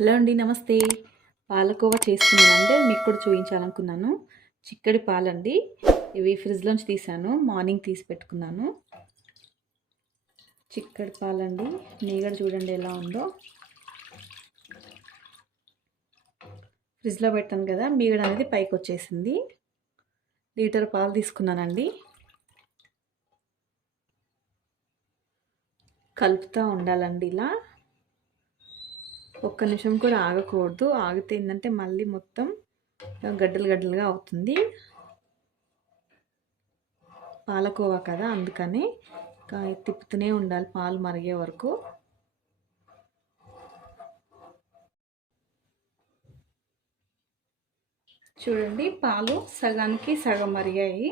Hello అండి, నమస్తే. పాలకోవా చేస్తున్నానండి. అది మీకు కూడా చూపించాలనుకున్నాను. చిక్కడి పాలండి. ఇవి ఫ్రిడ్జ్‌లోంచి తీసాను. మార్నింగ్ తీసి పెట్టుకున్నాను. చిక్కడి పాలండి. మీగడ చూడండి ఎలా ఉందో. ఫ్రిడ్జ్‌లో పెట్టాను కదా, మీగడ అనేది పైకి వచ్చేసింది. లీటర్ పాలు తీసుకున్నానండి. కలుపుతూ ఉండాలండి ఇలా. ఒక్క నిమిషం కూడా ఆగకూడదు. ఆగితే ఏంటంటే మళ్ళీ మొత్తం గడ్డలు గడ్డలుగా అవుతుంది. పాలకోవా కదా, అందుకని తిప్పుతూనే ఉండాలి పాలు మరిగే వరకు. చూడండి, పాలు సగానికి సగం మరిగాయి.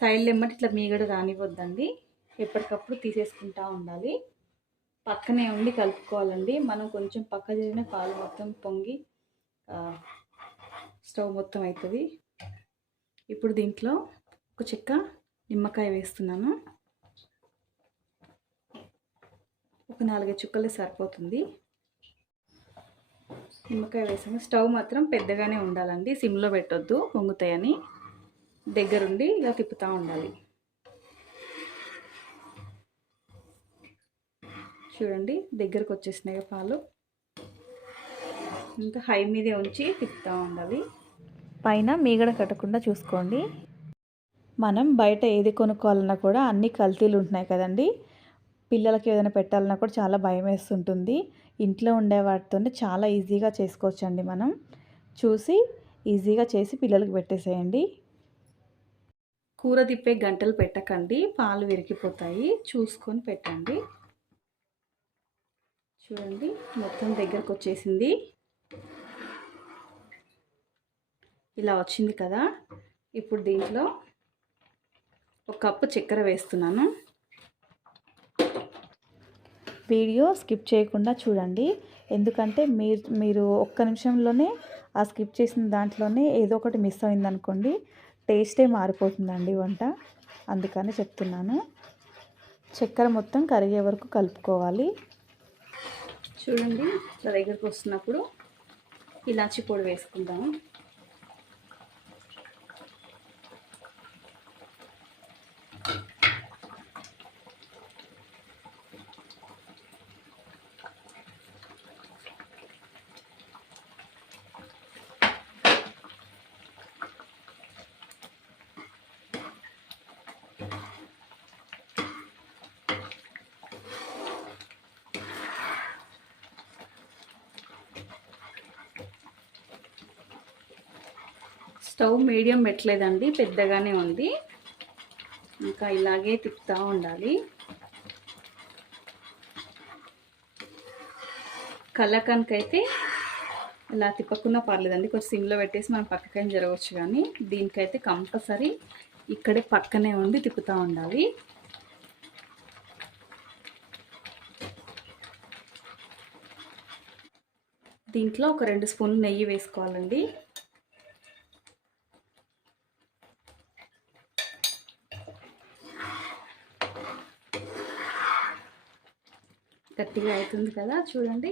సైడ్లో ఎమ్మటి ఇట్లా మీగడ రానివ్వద్దండి. ఎప్పటికప్పుడు తీసేసుకుంటూ ఉండాలి. పక్కనే ఉండి కలుపుకోవాలండి. మనం కొంచెం పక్క జరిగిన పాలు మొత్తం పొంగి స్టవ్ మొత్తం అవుతుంది. ఇప్పుడు దీంట్లో ఒక చెక్క నిమ్మకాయ వేస్తున్నాను. ఒక 4 చుక్కలు సరిపోతుంది. నిమ్మకాయ వేసాను. స్టవ్ మాత్రం పెద్దగానే ఉండాలండి. సిమ్లో పెట్టొద్దు, పొంగుతాయని. దగ్గరుండి ఇలా తిప్పుతూ ఉండాలి. చూడండి, దగ్గరకు వచ్చేసినాయి పాలు. ఇంకా హై మీదే ఉంచి తిప్పుతూ ఉండాలి. పైన మీగడ కట్టకుండా చూసుకోండి. మనం బయట ఏది కొనుక్కోవాలన్నా కూడా అన్ని కల్తీలు ఉంటున్నాయి కదండి. పిల్లలకి ఏదైనా పెట్టాలన్నా కూడా చాలా భయం వేస్తుంటుంది. ఇంట్లో ఉండే వాటితోనే చాలా ఈజీగా చేసుకోవచ్చండి. మనం చూసి ఈజీగా చేసి పిల్లలకి పెట్టేసేయండి. కూర తిప్పే గంటలు పెట్టకండి, పాలు విరిగిపోతాయి. చూసుకొని పెట్టండి. చూడండి, మొత్తం దగ్గరకు వచ్చేసింది. ఇలా వచ్చింది కదా. ఇప్పుడు దీంట్లో ఒక కప్పు చక్కెర వేస్తున్నాను. వీడియో స్కిప్ చేయకుండా చూడండి, ఎందుకంటే మీరు ఒక్క నిమిషంలోనే ఆ స్కిప్ చేసిన దాంట్లోనే ఏదో ఒకటి మిస్ అయిందనుకోండి, టేస్టే మారిపోతుందండి వంట. అందుకని చెప్తున్నాను. చక్కెర మొత్తం కరిగే వరకు కలుపుకోవాలి. చూడండి, ఇట్లా దగ్గరకు వస్తున్నప్పుడు ఇలాచి పొడి వేసుకుందాము. స్టవ్ మీడియం పెట్టలేదండి, పెద్దగానే ఉంది. ఇంకా ఇలాగే తిప్పుతూ ఉండాలి. కళ్ళకనకైతే ఇలా తిప్పకుండా పర్లేదండి, కొంచెం సిమ్లో పెట్టేసి మనం పక్కకైనా జరగవచ్చు. కానీ దీనికైతే కంపల్సరీ ఇక్కడే పక్కనే ఉండి తిప్పుతూ ఉండాలి. దీంట్లో ఒక 2 స్పూన్లు నెయ్యి వేసుకోవాలండి. గట్టిగా అవుతుంది కదా, చూడండి.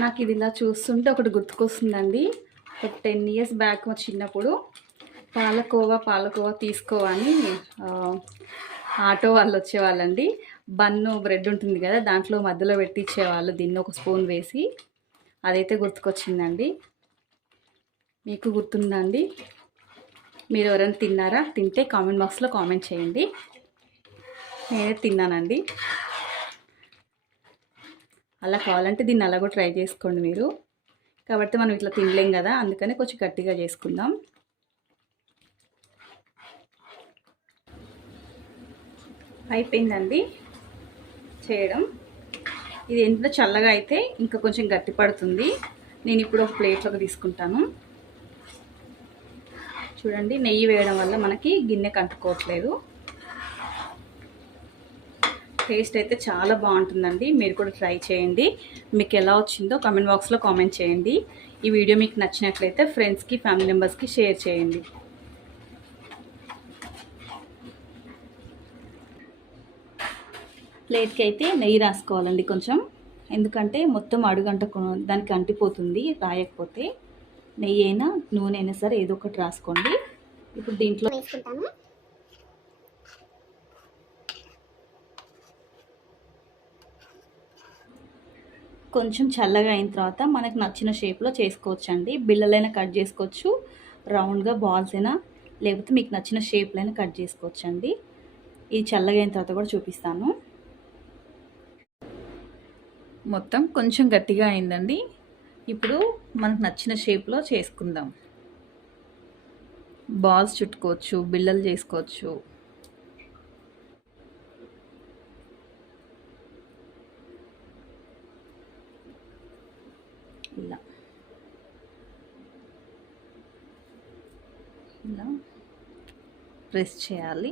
నాకు ఇది ఇలా చూస్తుంటే ఒకటి గుర్తుకొస్తుందండి. ఒక 10 ఇయర్స్ బ్యాక్ మా చిన్నప్పుడు పాలకోవా తీసుకోవని ఆటో వాళ్ళు వచ్చేవాళ్ళండి. బన్ను బ్రెడ్ ఉంటుంది కదా, దాంట్లో మధ్యలో పెట్టి ఇచ్చేవాళ్ళు, దీన్ని ఒక స్పూన్ వేసి. అదైతే గుర్తుకొచ్చిందండి. మీకు గుర్తుందా అండి? మీరు ఎవరైనా తిన్నారా? తింటే కామెంట్ బాక్స్లో కామెంట్ చేయండి. నేనే తిన్నానండి. అలా కావాలంటే దీన్ని అలా కూడా ట్రై చేసుకోండి మీరు. కాబట్టి మనం ఇట్లా తినలేం కదా, అందుకని కొంచెం గట్టిగా చేసుకుందాం. అయిపోయిందండి చేయడం. ఇది ఎంత చల్లగా అయితే ఇంకా కొంచెం గట్టి పడుతుంది. నేను ఇప్పుడు ఒక ప్లేట్లోకి తీసుకుంటాను. చూడండి, నెయ్యి వేయడం వల్ల మనకి గిన్నెకి అంటుకోవట్లేదు. టేస్ట్ అయితే చాలా బాగుంటుందండి. మీరు కూడా ట్రై చేయండి. మీకు ఎలా వచ్చిందో కామెంట్ బాక్స్లో కామెంట్ చేయండి. ఈ వీడియో మీకు నచ్చినట్లయితే ఫ్రెండ్స్కి, ఫ్యామిలీ మెంబర్స్కి షేర్ చేయండి. ప్లేట్కి అయితే నెయ్యి రాసుకోవాలండి కొంచెం, ఎందుకంటే మొత్తం అడుగంట దానికి అంటిపోతుంది రాయకపోతే. నెయ్యి అయినా నూనె అయినా సరే ఏదో ఒకటి రాసుకోండి. ఇప్పుడు దీంట్లో వేసుకుంటాను. కొంచెం చల్లగా అయిన తర్వాత మనకు నచ్చిన షేప్లో చేసుకోవచ్చు అండి. బిళ్ళలైనా కట్ చేసుకోవచ్చు, రౌండ్గా బాల్స్ అయినా, లేకపోతే మీకు నచ్చిన షేప్లో అయినా కట్ చేసుకోవచ్చు అండి. ఇది చల్లగా అయిన తర్వాత కూడా చూపిస్తాను. మొత్తం కొంచెం గట్టిగా అయిందండి. ఇప్పుడు మనకు నచ్చిన షేప్లో చేసుకుందాం. బాల్స్ చుట్టుకోవచ్చు, బిళ్ళలు చేసుకోవచ్చు. ఇలా ఇలా ప్రెస్ చేయాలి.